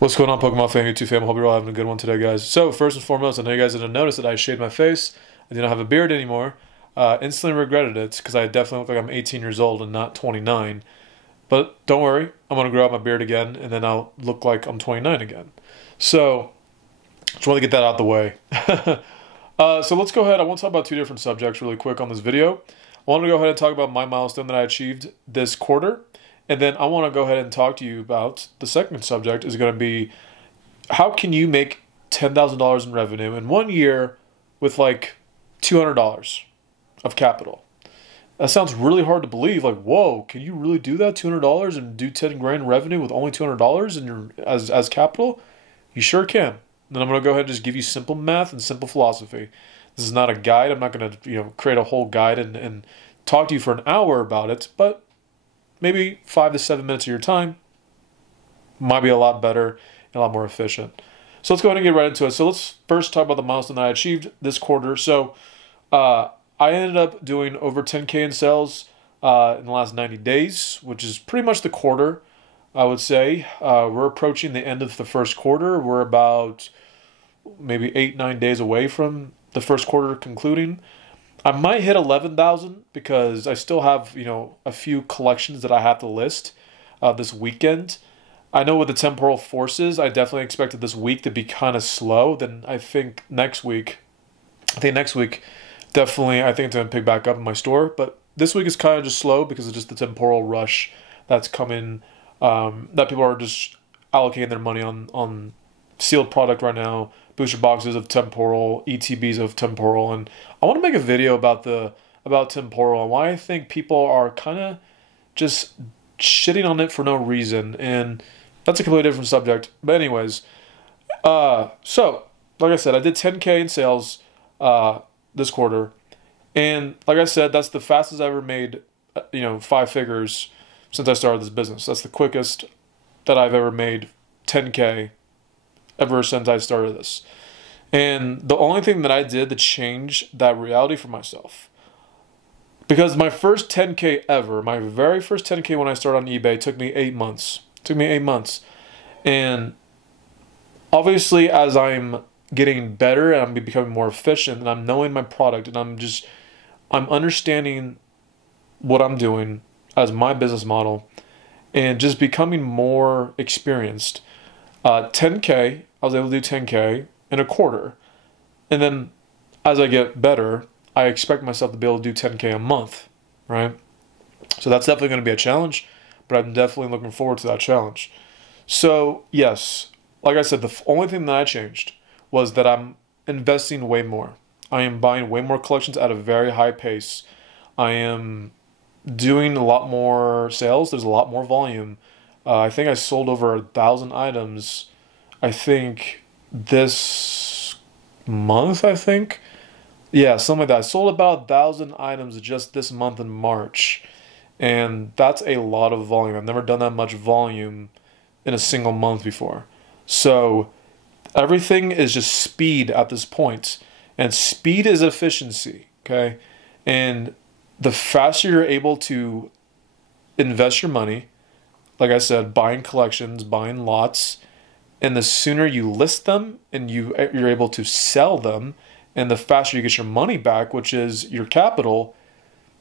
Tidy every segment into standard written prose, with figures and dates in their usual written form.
What's going on, Pokemon fan, YouTube fam? Hope you're all having a good one today, guys. So, first and foremost, I know you guys didn't notice that I shaved my face. I do not have a beard anymore. Instantly regretted it because I definitely look like I'm 18 years old and not 29. But don't worry, I'm going to grow out my beard again, and then I'll look like I'm 29 again. So, just want to get that out the way. So let's go ahead. I want to talk about two different subjects really quick on this video. I want to go ahead and talk about my milestone that I achieved this quarter. And then I want to go ahead and talk to you about the second subject is going to be how can you make $10,000 in revenue in 1 year with like $200 of capital? That sounds really hard to believe. Like, whoa, can you really do that? $200 and do 10 grand revenue with only $200 in your as capital? You sure can. Then I'm going to go ahead and just give you simple math and simple philosophy. This is not a guide. I'm not going to create a whole guide and talk to you for an hour about it, but maybe 5 to 7 minutes of your time might be a lot better and a lot more efficient. So let's go ahead and get right into it. So let's first talk about the milestone that I achieved this quarter. So I ended up doing over 10K in sales in the last 90 days, which is pretty much the quarter, I would say. We're approaching the end of the first quarter. We're about maybe 8-9 days away from the first quarter concluding. I might hit 11,000 because I still have, a few collections that I have to list this weekend. I know with the temporal forces, I definitely expected this week to be kind of slow. Then I think next week, definitely, I think it's going to pick back up in my store. But this week is kind of just slow because of just the temporal rush that's coming, that people are just allocating their money on sealed product right now, booster boxes of temporal, ETBs of temporal, and I want to make a video about temporal and why I think people are kind of just shitting on it for no reason, and that's a completely different subject. But anyways, so like I said, I did 10K in sales this quarter, and like I said, that's the fastest I ever made, 5 figures since I started this business. That's the quickest that I've ever made 10K ever since I started this. And the only thing that I did to change that reality for myself, because my first 10K ever, my very first 10K when I started on eBay took me 8 months. And obviously as I'm getting better and I'm becoming more efficient and I'm knowing my product and I'm understanding what I'm doing as my business model and just becoming more experienced, 10K, I was able to do 10K in a quarter. And then as I get better, I expect myself to be able to do 10K a month, right? So that's definitely going to be a challenge, but I'm definitely looking forward to that challenge. So yes, like I said, the only thing that I changed was that I'm investing way more. I am buying way more collections at a very high pace. I am doing a lot more sales. There's a lot more volume. I think I sold over 1,000 items, I think this month, Yeah, something like that. I sold about 1,000 items just this month in March. And that's a lot of volume. I've never done that much volume in a single month before. So everything is just speed at this point. And speed is efficiency, okay? And the faster you're able to invest your money, like I said, buying collections, buying lots, and the sooner you list them and you're able to sell them, and the faster you get your money back, which is your capital,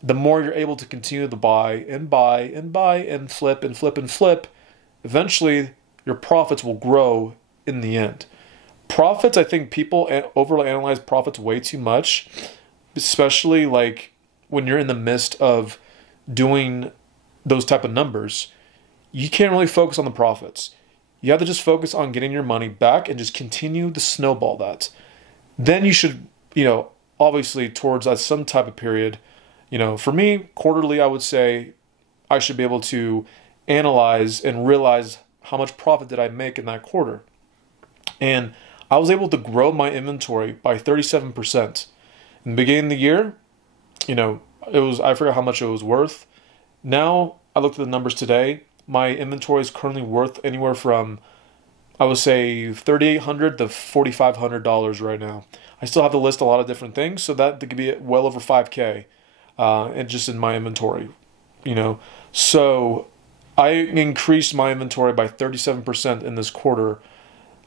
the more you're able to continue to buy and buy and buy and flip and flip and flip. Eventually, your profits will grow in the end. Profits, I think people overly analyze profits way too much, especially like when you're in the midst of doing those type of numbers. You can't really focus on the profits. You have to just focus on getting your money back and just continue to snowball that. Then you should, obviously towards some type of period, for me, quarterly, I would say I should be able to analyze and realize how much profit did I make in that quarter. And I was able to grow my inventory by 37%. In the beginning of the year, I forgot how much it was worth. Now, I looked at the numbers today. My inventory is currently worth anywhere from, I would say, $3,800 to $4,500 right now. I still have to list a lot of different things, so that could be well over 5K, and just in my inventory, So I increased my inventory by 37% in this quarter.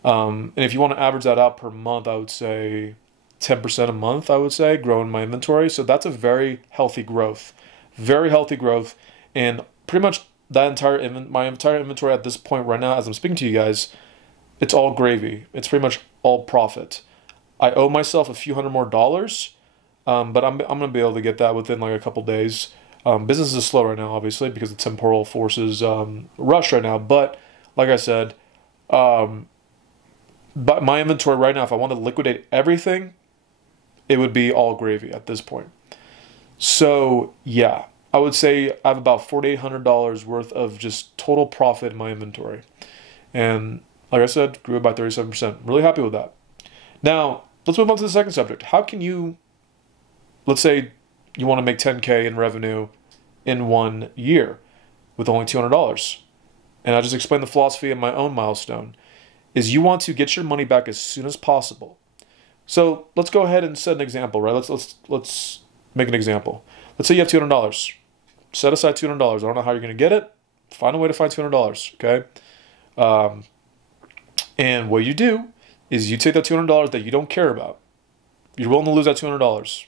And if you want to average that out per month, I would say 10% a month, I would say, growing my inventory. So that's a very healthy growth. Very healthy growth. And pretty much that my entire inventory at this point right now, as I'm speaking to you guys, it's all gravy. It's pretty much all profit. I owe myself a few $100 more, but I'm gonna be able to get that within like a couple days. Business is slow right now, obviously, because the temporal forces rush right now. But like I said, but my inventory right now, if I wanted to liquidate everything, it would be all gravy at this point. So yeah, I would say I have about $4,800 worth of just total profit in my inventory. And like I said, grew it by 37%. Really happy with that. Now, let's move on to the second subject. How can you, let's say you want to make 10K in revenue in 1 year with only $200. And I just explained the philosophy of my own milestone, is you want to get your money back as soon as possible. So let's go ahead and set an example, right? Let's make an example. Let's say you have $200. Set aside $200. I don't know how you're going to get it. Find a way to find $200, okay? And what you do is you take that $200 that you don't care about. You're willing to lose that $200.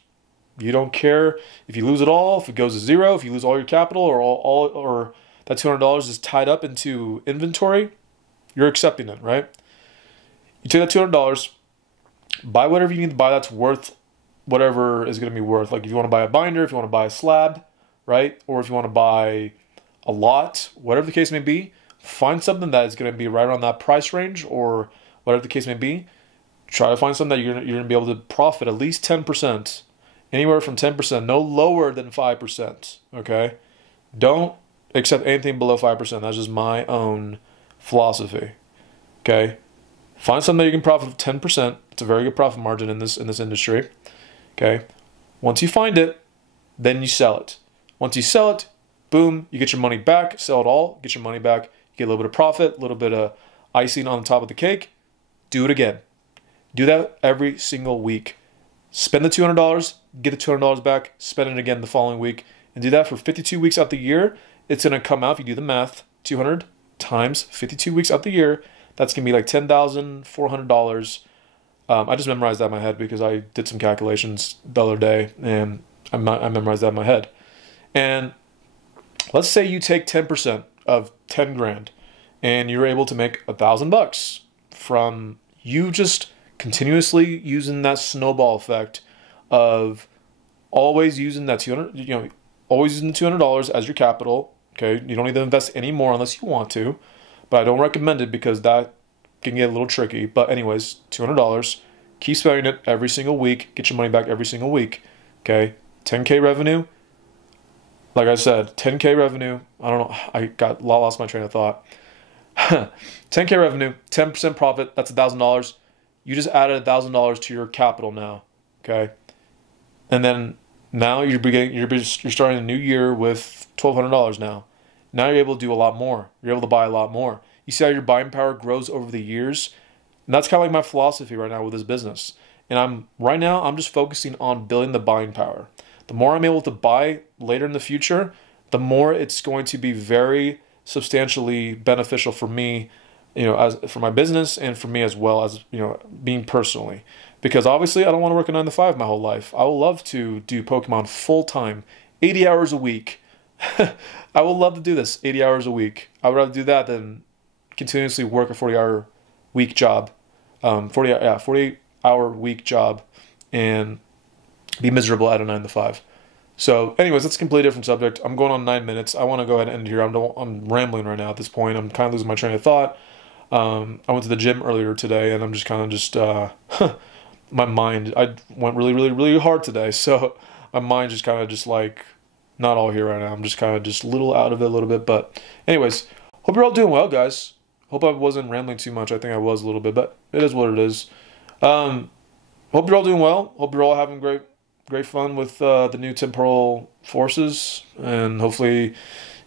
You don't care if you lose it all, if it goes to zero, if you lose all your capital, or that $200 is tied up into inventory. You're accepting it, right? You take that $200, buy whatever you need to buy that's worth whatever is going to be worth. Like if you want to buy a binder, if you want to buy a slab, right? Or if you want to buy a lot, whatever the case may be, find something that is going to be right around that price range or whatever the case may be. Try to find something that you're going to be able to profit at least 10%, anywhere from 10%, no lower than 5%, okay? Don't accept anything below 5%. That's just my own philosophy, okay? Find something that you can profit 10%. It's a very good profit margin in this industry, okay? Once you find it, then you sell it. Once you sell it, boom, you get your money back. Sell it all, get your money back. You get a little bit of profit, a little bit of icing on the top of the cake. Do it again. Do that every single week. Spend the $200, get the $200 back, spend it again the following week, and do that for 52 weeks out the year. It's going to come out, if you do the math, 200 times 52 weeks out the year, that's going to be like $10,400. I just memorized that in my head because I did some calculations the other day, and I memorized that in my head. And let's say you take 10% of 10 grand, and you're able to make $1,000 from you just continuously using that snowball effect of always using that always using the $200 as your capital. Okay, you don't need to invest any more unless you want to, but I don't recommend it because that can get a little tricky. But anyways, $200, keep spending it every single week, get your money back every single week. Okay, 10K revenue. Like I said, 10K revenue. I don't know. I lost my train of thought. 10K revenue, 10% profit. That's $1,000. You just added $1,000 to your capital now. Okay, and then now you're starting a new year with $1,200 now. Now you're able to do a lot more. You're able to buy a lot more. You see how your buying power grows over the years? And that's kind of like my philosophy right now with this business. And I'm just focusing on building the buying power. The more I'm able to buy later in the future, the more it's going to be very substantially beneficial for me, as for my business and for me as well as, being personally. Because obviously I don't want to work a 9 to 5 my whole life. I would love to do Pokemon full time, 80 hours a week. I would love to do this 80 hours a week. I would rather do that than continuously work a 40-hour week job, 48-hour week job, and be miserable at a 9 to 5. So anyways, that's a completely different subject. I'm going on 9 minutes. I want to go ahead and end here. I'm rambling right now at this point. I'm kind of losing my train of thought. I went to the gym earlier today, and I'm just kind of my mind, I went really, really, really hard today. So my mind just kind of just like not all here right now. I'm just kind of just a little out of it a little bit. But anyways, hope you're all doing well, guys. Hope I wasn't rambling too much. I think I was a little bit, but it is what it is. Hope you're all doing well. Hope you're all having great fun with the new temporal forces. And hopefully,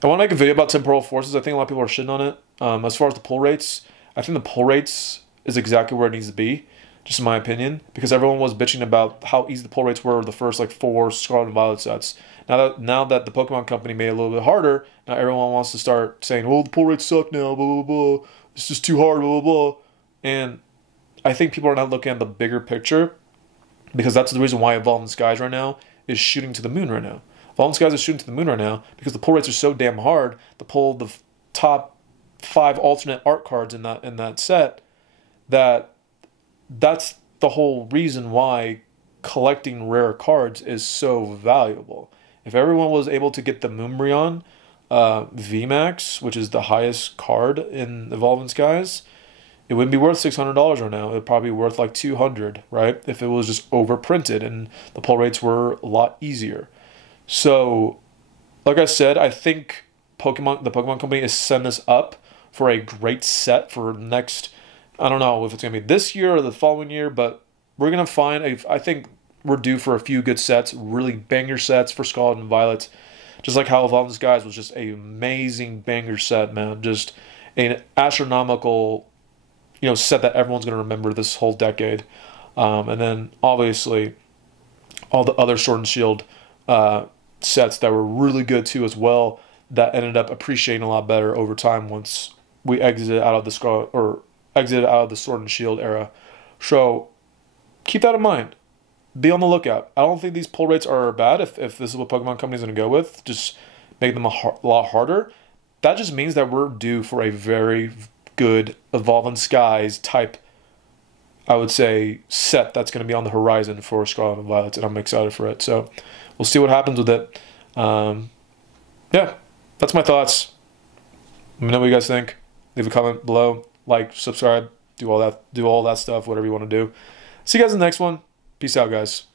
I want to make a video about temporal forces. I think a lot of people are shitting on it. As far as the pull rates, I think the pull rates is exactly where it needs to be. just in my opinion, because everyone was bitching about how easy the pull rates were the first like 4 Scarlet and Violet sets. Now that the Pokemon Company made it a little bit harder, now everyone wants to start saying, "Oh, the pull rates suck now, blah blah blah. It's just too hard, blah blah blah." And I think people are not looking at the bigger picture, because that's the reason why Evolving Skies right now is shooting to the moon right now. Evolving Skies is shooting to the moon right now because the pull rates are so damn hard to pull the top 5 alternate art cards in that set, that's the whole reason why collecting rare cards is so valuable. If everyone was able to get the Moonbreon VMAX, which is the highest card in Evolving Skies, it wouldn't be worth $600 right now. It would probably be worth like $200, right? If it was just overprinted and the pull rates were a lot easier. So, like I said, I think the Pokemon Company is setting us up for a great set for next. I don't know if it's gonna be this year or the following year, but we're gonna find I think we're due for a few good sets, really banger sets for Scarlet and Violet. Just like how Evolving Skies was just an amazing banger set, man. Just an astronomical, set that everyone's going to remember this whole decade. And then, obviously, all the other Sword and Shield sets that were really good, too, as well, that ended up appreciating a lot better over time once we exited out of the Sword and Shield era. So, keep that in mind. Be on the lookout. I don't think these pull rates are bad if this is what Pokemon Company is going to go with. Just make them a lot harder. That just means that we're due for a very good Evolving Skies type, I would say, set that's going to be on the horizon for Scarlet and Violet, and I'm excited for it. So we'll see what happens with it. Yeah, that's my thoughts. Let me know what you guys think. Leave a comment below. Like, subscribe, do all that stuff, whatever you want to do. See you guys in the next one. Peace out, guys.